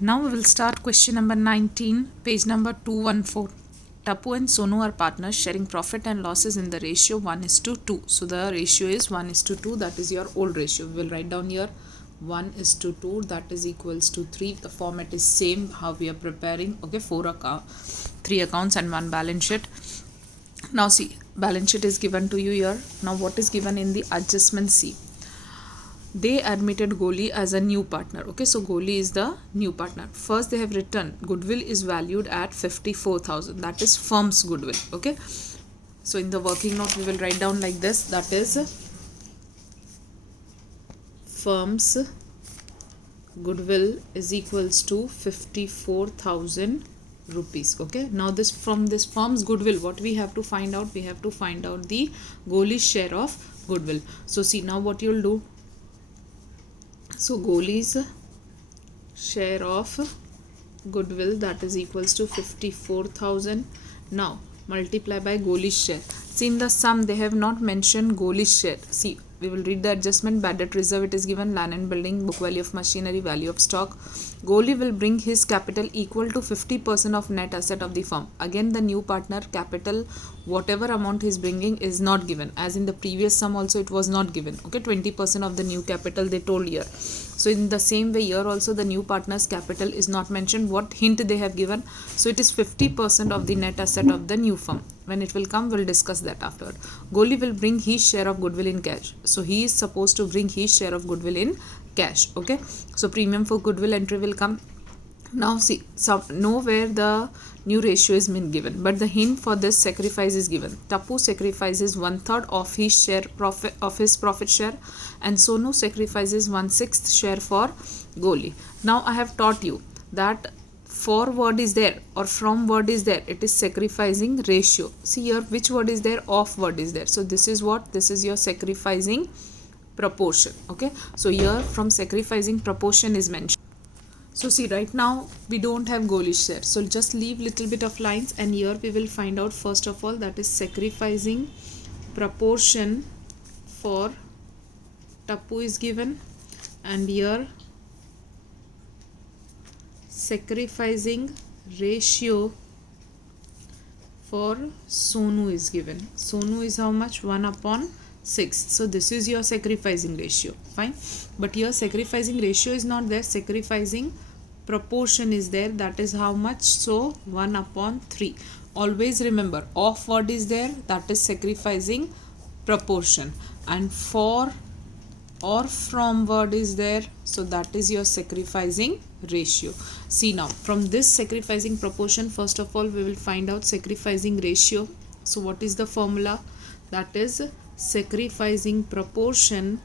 Now we will start question number 19, page number 214. Tapu and Sonu are partners sharing profit and losses in the ratio 1:2. So the ratio is 1:2. That is your old ratio. We will write down here 1:2. That is equals to 3. The format is same how we are preparing. Okay, 3 accounts and 1 balance sheet. Now see, balance sheet is given to you here. Now what is given in the adjustment C? They admitted Goli as a new partner. Okay, so Goli is the new partner. First they have written goodwill is valued at 54,000. That is firm's goodwill. Okay, so in the working note we will write down like this. That is firm's goodwill is equals to 54,000 rupees. Okay, now this from this firm's goodwill, what we have to find out? We have to find out the Goli's share of goodwill. So see, now what you'll do, so Goli's share of goodwill, that is equals to 54,000. Now multiply by Goli's share. See, in the sum they have not mentioned Goli's share. See, we will read the adjustment. Bad debt reserve, it is given land and building, book value of machinery, value of stock. Goli will bring his capital equal to 50% of net asset of the firm. Again the new partner capital, whatever amount he is bringing is not given, as in the previous sum also it was not given. Okay, 20% of the new capital they told here. So in the same way here also the new partner's capital is not mentioned. What hint they have given? So it is 50% of the net asset of the new firm. When it will come, we'll discuss that afterward. Goli will bring his share of goodwill in cash. So he is supposed to bring his share of goodwill in cash. Okay, so premium for goodwill entry will come. Now see, nowhere the new ratio is been given, but the hint for this sacrifice is given. Tapu sacrifices 1/3 of his share profit share, and Sonu sacrifices 1/6 share for Goli. Now I have taught you that for word is there or from word is there, it is sacrificing ratio. See here, which word is there? Of word is there. So this is what? This is your sacrificing proportion. Okay, so here from sacrificing proportion is mentioned. So see, right now we don't have Goli's share, so just leave little bit of lines, and here we will find out first of all, that is sacrificing proportion for Tapu is given, and here sacrificing ratio for Sonu is given. Sonu is how much? 1/6. So this is your sacrificing ratio. Fine, but here sacrificing ratio is not there, sacrificing proportion is there. That is how much? So 1/3. Always remember, of word is there, that is sacrificing proportion, and for or from word is there, so that is your sacrificing ratio. See, now from this sacrificing proportion, first of all we will find out sacrificing ratio. So what is the formula? That is sacrificing proportion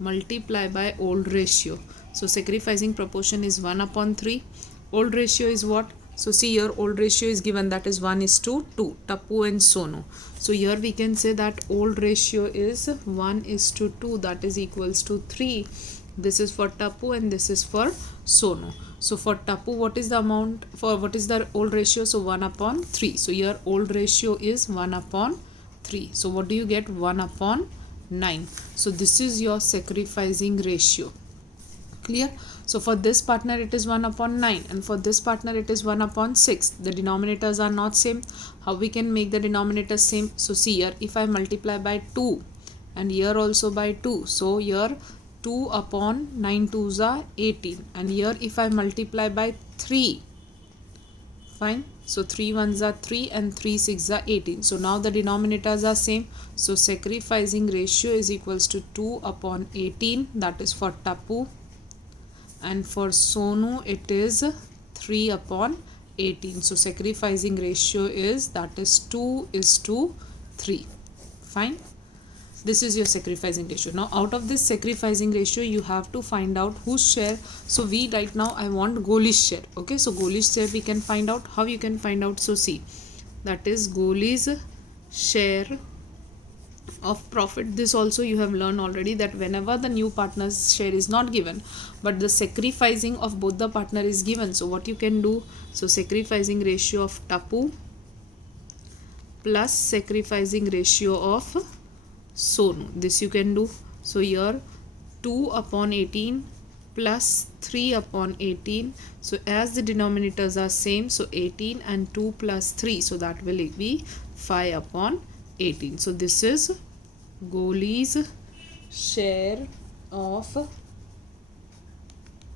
multiply by old ratio. So sacrificing proportion is 1/3. Old ratio is what? So see here, old ratio is given, that is 1:2, Tapu and Sonu. So here we can say that old ratio is 1:2, that is equals to 3. This is for Tapu and this is for Sonu. So for Tapu, what is the amount? For what is the old ratio? So 1/3. So here old ratio is 1/3. So what do you get? 1/9. So this is your sacrificing ratio. Clear? So for this partner it is 1/9, and for this partner it is 1/6. The denominators are not same. How we can make the denominators same? So see here, if I multiply by 2 and here also by 2, so here 2/9 2s are 18, and here if I multiply by 3, fine, so 3 1s are 3 and 3 6 are 18. So now the denominators are same. So sacrificing ratio is equals to 2/18, that is for Tapu, and for Sonu it is 3/18. So sacrificing ratio is, that is 2:3. Fine, this is your sacrificing ratio. Now out of this sacrificing ratio you have to find out whose share. So we right now I want Goli's share. Okay, so Goli's share we can find out. How you can find out? So see, that is Goli's share of profit. This also you have learned already, that whenever the new partner's share is not given but the sacrificing of both the partner is given, so what you can do? So sacrificing ratio of Tapu plus sacrificing ratio of Sonu, this you can do. So here 2/18 plus 3 upon 18. So as the denominators are same, so 18 and 2 plus 3, so that will be 5 upon 18. So this is Goli's share of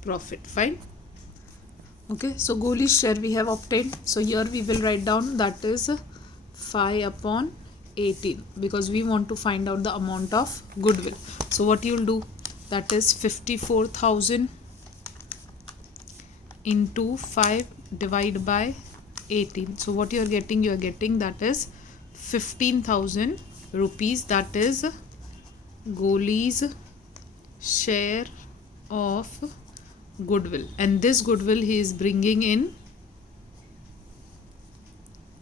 profit. Fine. Okay, so Goli's share we have obtained. So here we will write down that is 5 upon 18 because we want to find out the amount of goodwill. So what you will do, that is 54,000 into 5 divided by 18. So what you are getting that is 15,000 rupees. That is Goli's share of goodwill, and this goodwill he is bringing in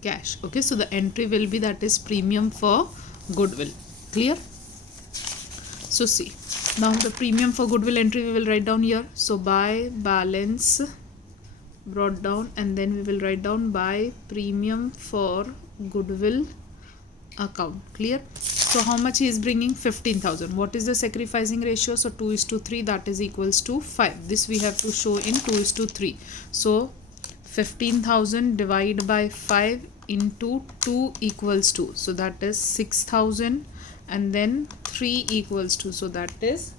cash. Okay, so the entry will be that is premium for goodwill. Clear? So see, now the premium for goodwill entry we will write down here. So by balance brought down, and then we will write down by premium for goodwill account. Clear? So how much he is bringing? 15,000. What is the sacrificing ratio? So 2:3, that is equals to 5. This we have to show in 2:3. So 15,000 divided by 5 into 2 equals 2. So that is 6,000, and then 3 equals 2. So that is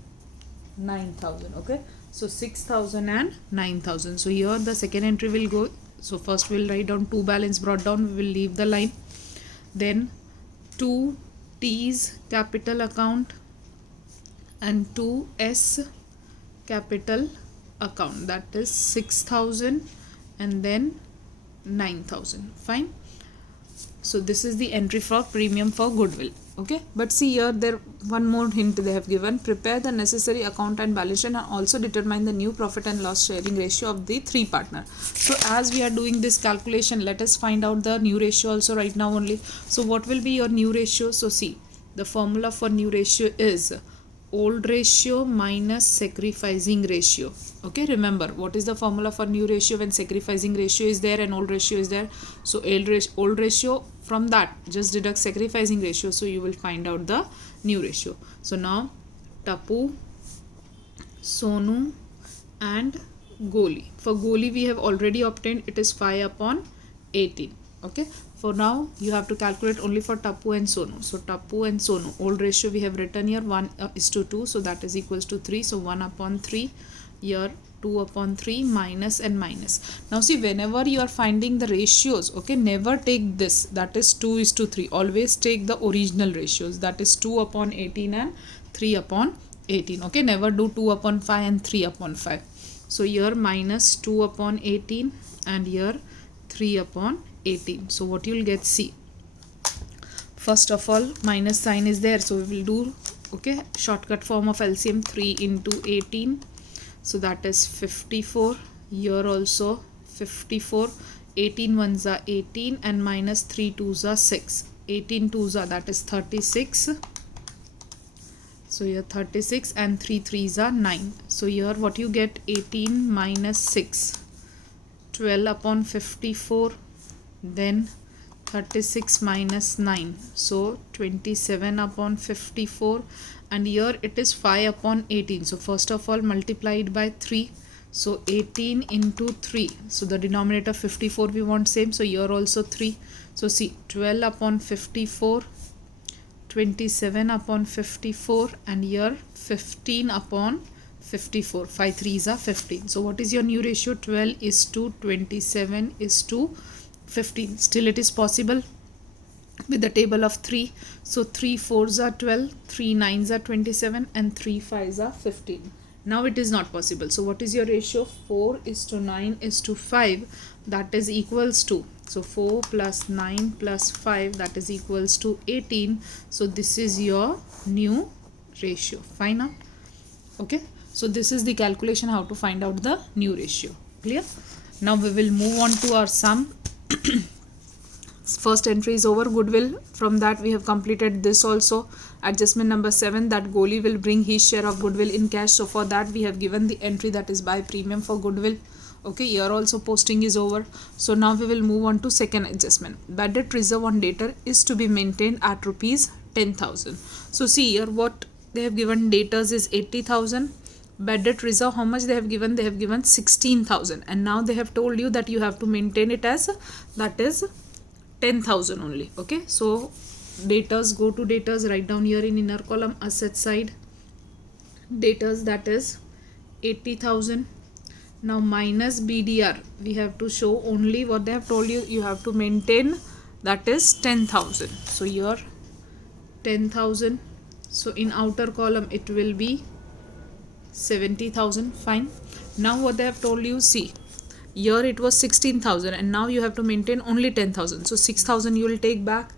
9,000. Okay. So 6,000 and 9,000. So here the second entry will go. So first we will write down 2 balance brought down. We will leave the line. Then 2 T's capital account and 2's capital account, that is 6,000 and then 9,000. Fine. So this is the entry for premium for goodwill. Okay, but see here there one more hint they have given. Prepare the necessary account and balance sheet and also determine the new profit and loss sharing ratio of the 3 partner. So as we are doing this calculation, let us find out the new ratio also right now only. So what will be your new ratio? So see, the formula for new ratio is old ratio minus sacrificing ratio. Okay, remember what is the formula for new ratio when sacrificing ratio is there and old ratio is there. So old ratio, from that just deduct sacrificing ratio, so you will find out the new ratio. So now Tapu, Sonu and Goli. For Goli we have already obtained, it is 5 upon 18. Okay, for now you have to calculate only for Tapu and Sonu. So Tapu and Sonu, old ratio we have written here 1:2, so that is equals to 3. So 1 upon 3, here 2 upon 3, minus and minus. Now see, whenever you are finding the ratios, okay, never take this, that is 2:3. Always take the original ratios, that is 2 upon 18 and 3 upon 18. Okay, never do 2 upon 5 and 3 upon 5. So here minus 2 upon 18 and here 3 upon 18. So what you will get, see, first of all minus sign is there, so we will do, okay, shortcut form of LCM, 3 into 18. So that is 54. Here also 54. 18 ones are 18 and minus 3 twos are 6. 18 twos are, that is 36. So here 36 and 3 threes are 9. So here what you get, 18 minus 6, 12 upon 54, then 36 minus 9, so 27 upon 54, and here it is 5 upon 18. So first of all multiply it by 3. So 18 into 3, so the denominator 54 we want same, so here also 3. So see, 12 upon 54, 27 upon 54, and here 15 upon 54. 5 threes are 15. So what is your new ratio? 12:27:15. Still it is possible with the table of 3. So 3 4s are 12, 3 9s are 27, and 3 5s are 15. Now it is not possible. So what is your ratio? 4:9:5, that is equals to, so 4 plus 9 plus 5, that is equals to 18. So this is your new ratio. Fine now? Okay, so this is the calculation how to find out the new ratio. Clear? Now we will move on to our sum. First entry is over, goodwill. From that we have completed this also. Adjustment number 7, that Goli will bring his share of goodwill in cash. So for that we have given the entry, that is by premium for goodwill. Okay, here also posting is over. So now we will move on to second adjustment. Bad debt reserve on debtor is to be maintained at rupees 10,000. So see here what they have given, debtors is 80,000, bad debt reserve, how much they have given? They have given 16,000, and now they have told you that you have to maintain it as, that is 10,000 only. Okay, so debtors, go to debtors, write down here in inner column asset side debtors, that is 80,000. now minus BDR, we have to show only what they have told you, you have to maintain, that is 10,000. so here 10,000, so in outer column it will be 70,000. fine. Now what they have told you, see here it was 16,000 and now you have to maintain only 10,000, so 6,000 you will take back.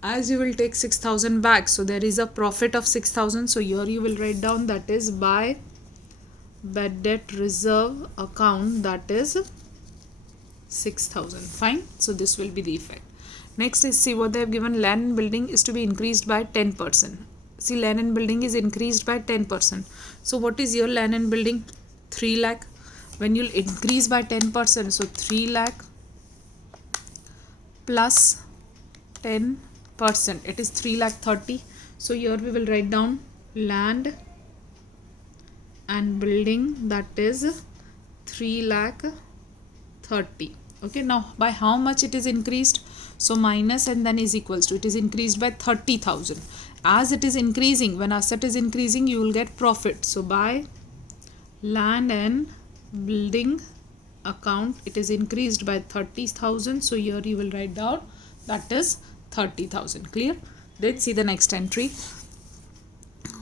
As you will take 6,000 back, so there is a profit of 6,000, so here you will write down, that is by bad debt reserve account, that is 6,000. fine. So this will be the effect. Next is, see what they have given, land and building is to be increased by 10%. See, land and building is increased by 10%. So what is your land and building? 3 lakh. When you increase by 10%, so 3 lakh plus 10%, it is 3 lakh 30. So here we will write down land and building, that is 3 lakh 30. Okay, now by how much it is increased? So minus and then is equals to, it is increased by 30,000. As it is increasing, when asset is increasing, you will get profit. So by land and building account, it is increased by 30,000. so here you will write down, that is 30,000. clear? Let's see the next entry.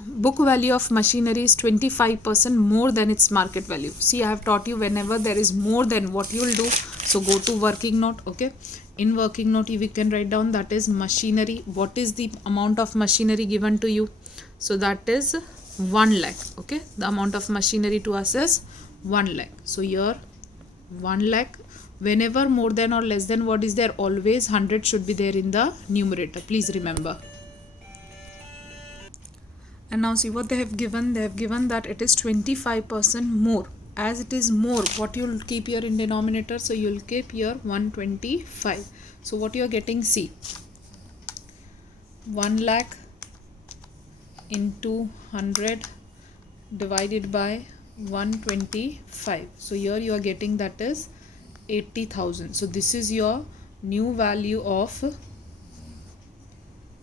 Book value of machinery is 25% more than its market value. See, I have taught you, whenever there is more than, what you will do, so go to working note. Okay, in working note we can write down, that is machinery. What is the amount of machinery given to you? So that is 1 lakh. Okay, the amount of machinery to us is 1 lakh. So here 1 lakh, whenever more than or less than, what is there? Always 100 should be there in the numerator, please remember. And now see what they have given. They have given that it is 25% more. As it is more, what you will keep here in denominator? So you will keep here 125. So what you are getting, see, 1 lakh into 100 divided by 125. So here you are getting, that is 80,000. So this is your new value of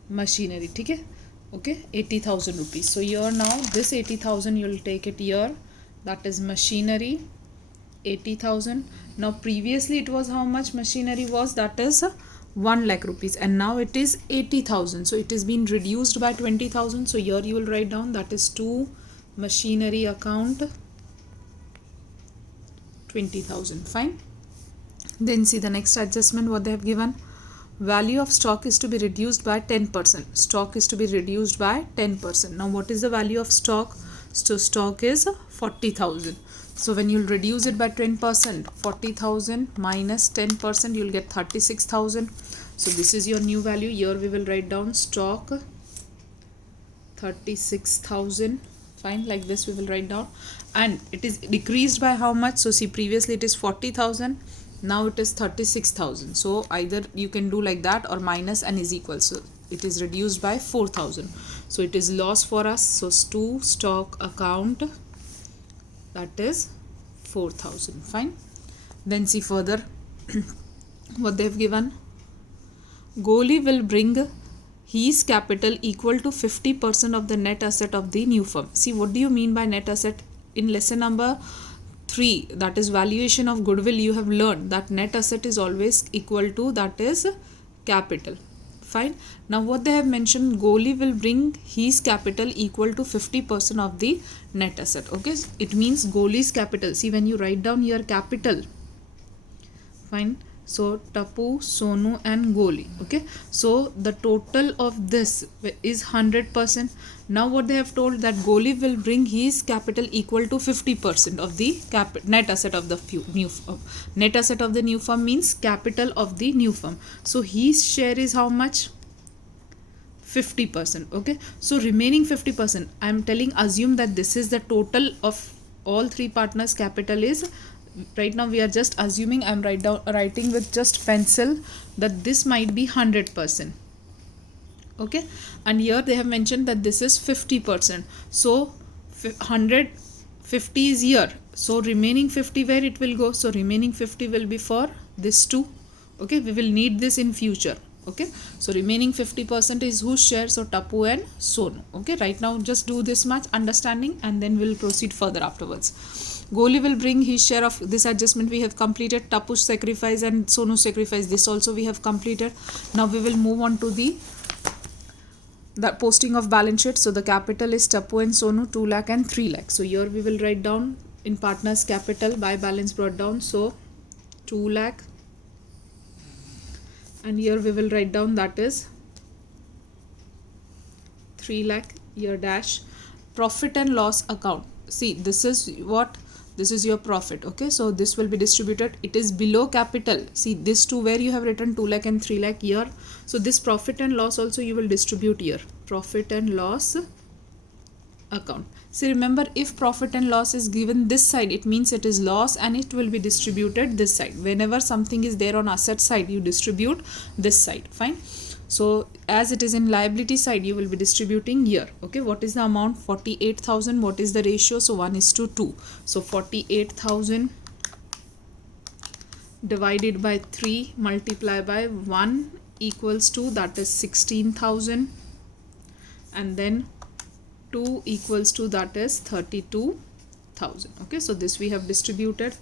machinery. Okay, okay, 80,000 rupees. So here now this 80,000 you will take it here, that is machinery 80,000. Now previously it was how much machinery was? That is 1 lakh rupees, and now it is 80,000. So it is been reduced by 20,000. So here you will write down, that is to machinery account 20,000. fine. Then see the next adjustment what they have given. Value of stock is to be reduced by 10%. Stock is to be reduced by 10%. Now what is the value of stock? So stock is 40,000. So when you reduce it by 10%, 40,000 minus 10%, you will get 36,000. So this is your new value. Here we will write down stock 36,000. Fine, like this we will write down. And it is decreased by how much? So see, previously it is 40,000. Now it is 36,000. So either you can do like that or minus and is equal. So it is reduced by 4,000. So it is loss for us. So to stock account, that is 4,000. Fine. Then see further what they have given. Goalie will bring his capital equal to 50% of the net asset of the new firm. See, what do you mean by net asset? In lesson number 3, that is valuation of goodwill, you have learned that net asset is always equal to, that is capital. Fine. Now what they have mentioned, goalie will bring his capital equal to 50% of the net asset. Okay, it means goalie's capital. See, when you write down your capital, fine, so Tapu, Sonu and goalie. Okay, so the total of this is 100%. Now what they have told, that goalie will bring his capital equal to 50% of the net asset of the new firm. Net asset of the new firm means capital of the new firm. So his share is how much? 50%. Okay, so remaining 50%, I am telling, assume that this is the total of all three partners' capital is. Right now we are just assuming, I am writing with just pencil, that this might be 100%. Okay, and here they have mentioned that this is 50%. So 100 50 is here, so remaining 50 where it will go? So remaining 50 will be for this two. Okay, we will need this in future. Okay, so remaining 50% is whose share? So Tapu and Sonu. Okay, right now just do this much understanding and then we'll proceed further afterwards. Goli will bring his share of this adjustment. We have completed Tapu's sacrifice and Sonu's sacrifice. This also we have completed. Now we will move on to the posting of balance sheet. So the capital is Tapu and Sonu 2 lakh and 3 lakh. So here we will write down in partners capital by balance brought down. So 2 lakh. And here we will write down that is 3 lakh here dash. Profit and loss account. See, this is what? This is your profit. Okay, so this will be distributed. It is below capital. See, this two where you have written 2 lakh and 3 lakh here. So this profit and loss also you will distribute here. Profit and loss account. See, remember, if profit and loss is given this side, it means it is loss and it will be distributed this side. Whenever something is there on asset side, you distribute this side. Fine. So as it is in liability side, you will be distributing here. Okay, what is the amount? 48,000. What is the ratio? So 1:2. So 48,000 divided by 3 multiplied by 1 equals to, that is 16,000, and then 2 equals to, that is 32,000. Okay, so this we have distributed.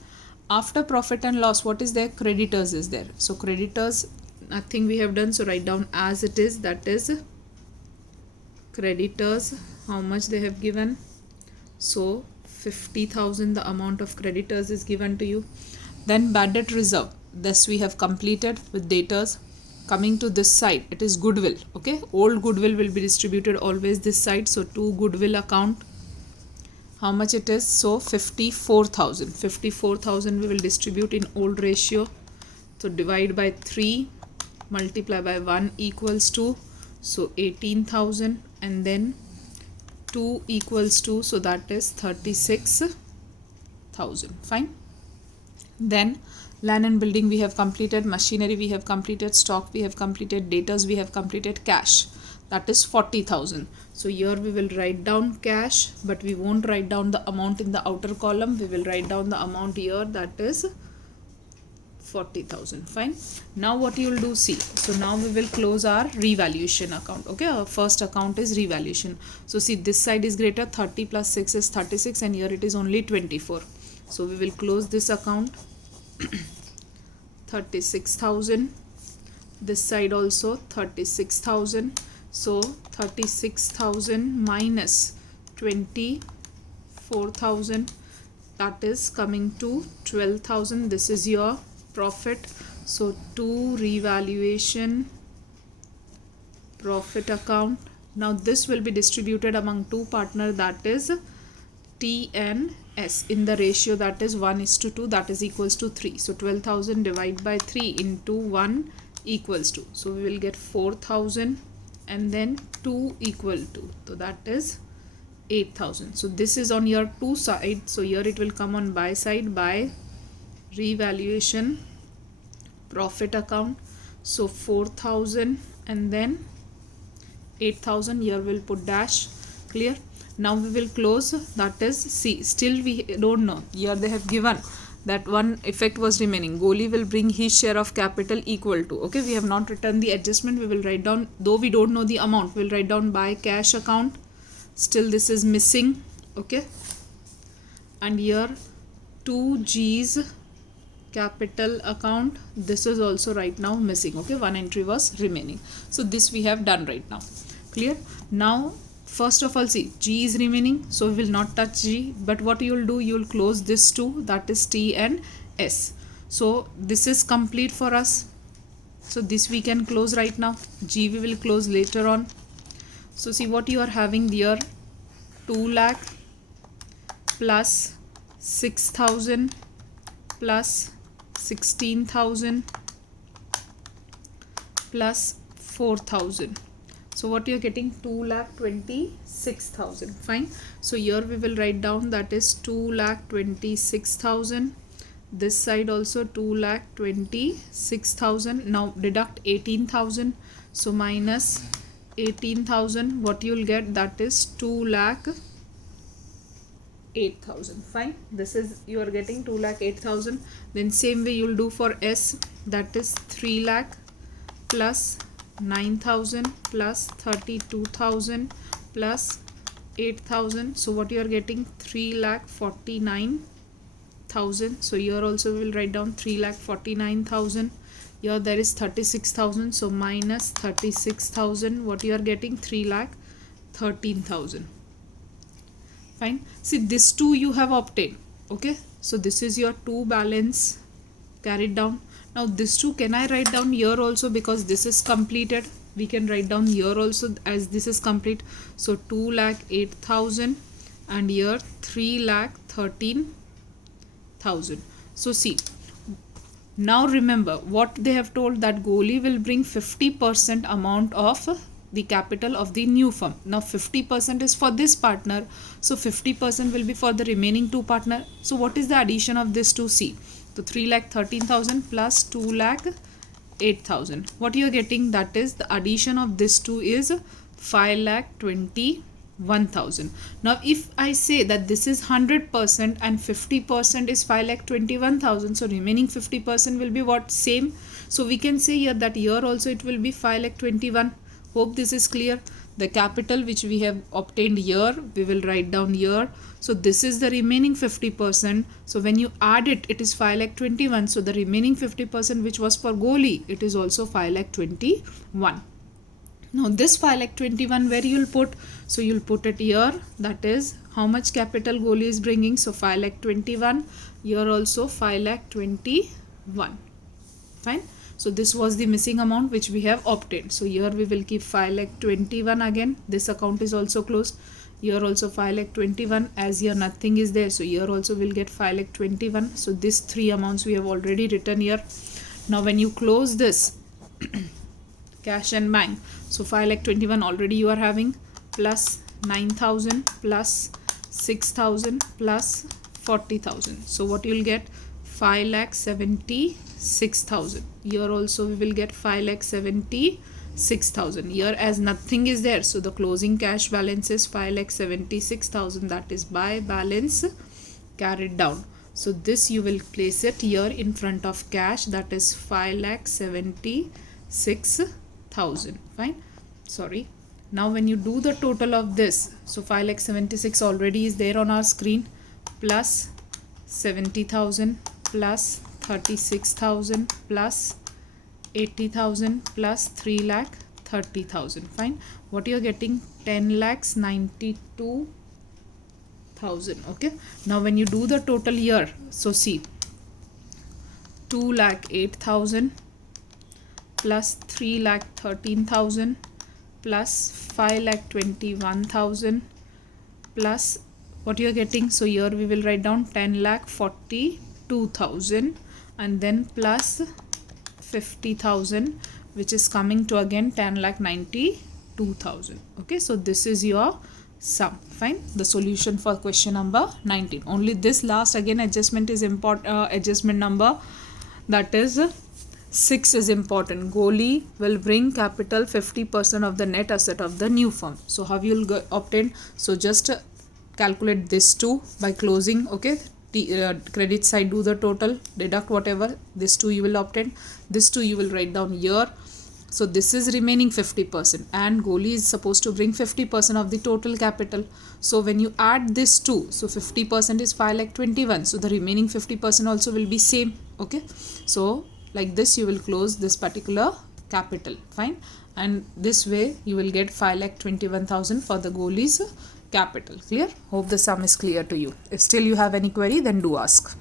After profit and loss, what is there? Creditors is there. So creditors, nothing we have done, so write down as it is, that is creditors, how much they have given. So 50,000 the amount of creditors is given to you. Then bad debt reserve, this we have completed with debtors. Coming to this side, it is goodwill. Okay, old goodwill will be distributed always this side. So to goodwill account, how much it is? So 54,000. 54,000 we will distribute in old ratio. So divide by 3 multiply by 1 equals to, so 18,000, and then 2 equals to, so that is 36,000. Fine. Then land and building we have completed, machinery we have completed, stock we have completed, debtors we have completed, cash, that is 40,000. So here we will write down cash, but we won't write down the amount in the outer column. We will write down the amount here, that is 40,000. Fine. Now what you will do, see, so now we will close our revaluation account. Okay, our first account is revaluation. So see, this side is greater, 30 plus 6 is 36, and here it is only 24. So we will close this account. 36,000. This side also 36,000. So 36,000 minus 24,000, that is coming to 12,000. This is your profit. So to revaluation profit account. Now this will be distributed among two partners, that is T and S, in the ratio that is 1:2, that is equals to 3. So 12,000 divided by 3 into 1 equals to, so we will get 4,000, and then 2 equal to, so that is 8,000. So this is on your two side. So here it will come on buy side, by revaluation profit account. So 4,000 and then 8,000. Here we'll put dash. Clear? Now we will close, that is, see, still we don't know. Here they have given that one effect was remaining. Goli will bring his share of capital equal to. Okay, we have not written the adjustment. We will write down, though we don't know the amount, we'll write down by cash account. Still this is missing. Okay, and here 2G's capital account, this is also right now missing. Okay, one entry was remaining. So this we have done right now. Clear? Now first of all, see, G is remaining, so we will not touch G, but what you will do, you will close this two, that is T and S. So this is complete for us. So this we can close right now. G we will close later on. So see what you are having there, 2 lakh plus 6,000 plus 16,000 plus 4,000. So what you are getting, 2,26,000. Fine. So here we will write down, that is 2,26,000. This side also 2,26,000. Now deduct 18,000. So minus 18,000. What you will get, that is 2,00,000 8,000. Fine, this is you are getting 2,08,000. Then same way you'll do for S, that is 3 lakh plus 9,000 plus 32,000 plus 8,000. So what you are getting, 3,49,000. So here also we will write down 3,49,000. Here there is 36,000, so minus 36,000. What you are getting, 3,13,000. Fine. See, this two you have obtained. Okay, so this is your two balance carried down. Now this two, can I write down here also, because this is completed? We can write down here also as this is complete. So 2,08,000 and here 3,13,000. So see, now remember what they have told, that goalie will bring 50% amount of the capital of the new firm. Now 50% is for this partner, so 50% will be for the remaining two partner. So what is the addition of this two? See, so 3,13,000 plus 2,08,000. What you are getting, that is the addition of this two is 5,21,000. Now if I say that this is 100% and 50% is 5,21,000, so remaining 50% will be what? Same. So we can say here that here also it will be 5,21,000. Hope this is clear. The capital which we have obtained here, we will write down here. So this is the remaining 50%. So when you add it, it is 5,21,000. So the remaining 50% which was for goalie, it is also 5,21,000. Now this 5,21,000 where you will put? So you will put it here. That is how much capital goalie is bringing. So 5,21,000. Here also 5,21,000. Fine. So this was the missing amount which we have obtained. So here we will keep 5,21,000 again. This account is also closed. Here also 5,21,000, as here nothing is there. So here also we'll get 5,21,000. So these three amounts we have already written here. Now when you close this cash and bank, so 5,21,000 already you are having, plus 9,000 plus 6,000 plus 40,000. So what you will get, 5,76,000. Here also we will get 5,76,000. Here as nothing is there, so the closing cash balance is 5,76,000. That is by balance carried down. So this you will place it here in front of cash, that is 5,76,000. Fine. Sorry. Now when you do the total of this, so 5,76,000 already is there on our screen, plus 70,000 plus 36,000 plus 80,000 plus 3,30,000. Fine. What you are getting, 10,92,000. Okay. Now when you do the total here, so see, 2,08,000 plus 3,13,000 plus 5,21,000 plus what you are getting. So here we will write down 10,42,000 and then plus 50,000, which is coming to again 10,92,000. Okay, so this is your sum. Fine. The solution for question number 19. Only this last again adjustment is important. Adjustment number, that is 6 is important. Goalie will bring capital 50% of the net asset of the new firm. So how you will obtain? So just calculate this two by closing. Okay, the credit side, do the total, deduct whatever. This two you will obtain. This two you will write down here. So this is remaining 50% and goalie is supposed to bring 50% of the total capital. So when you add this two, so 50% is 5,21,000. So the remaining 50% also will be same. Okay, so like this you will close this particular capital. Fine. And this way you will get 5,21,000 for the goalie's capital. Clear? Hope the sum is clear to you. If still you have any query, then do ask.